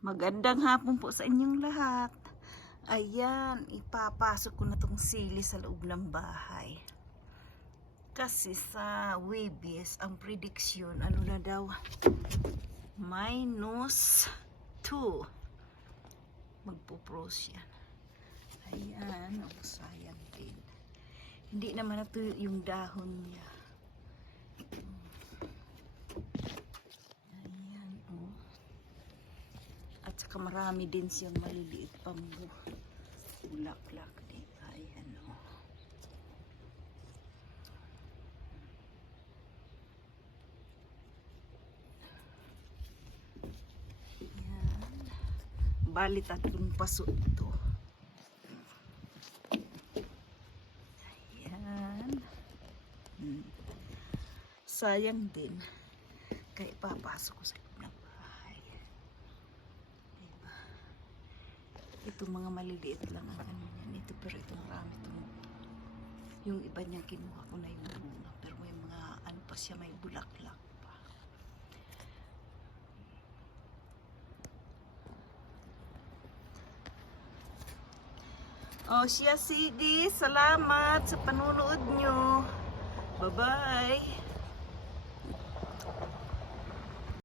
Magandang hapon po sa inyong lahat. Ayan, ipapasok ko na tong sili sa loob ng bahay. Kasi sa Webis, ang prediction, ano na daw? -2. Magpo-pros yan. Ayan, sayang din. Hindi naman natuyo yung dahon niya. At saka marami din siyang maliliit pang bulaklak din. Ayan o. Ayan. Bali 3 paso ito. Ayan. Sayang din. Kaya papasok ko sa loob ng bahay. Ito mga maliliit lang ang ano yan. Ito pero ito marami ito. Yung iba niya kinuha ko na yung bunga. Pero may mga ano pa siya, may bulaklak pa. Oh, siya CD. Salamat sa panunood nyo. Bye-bye.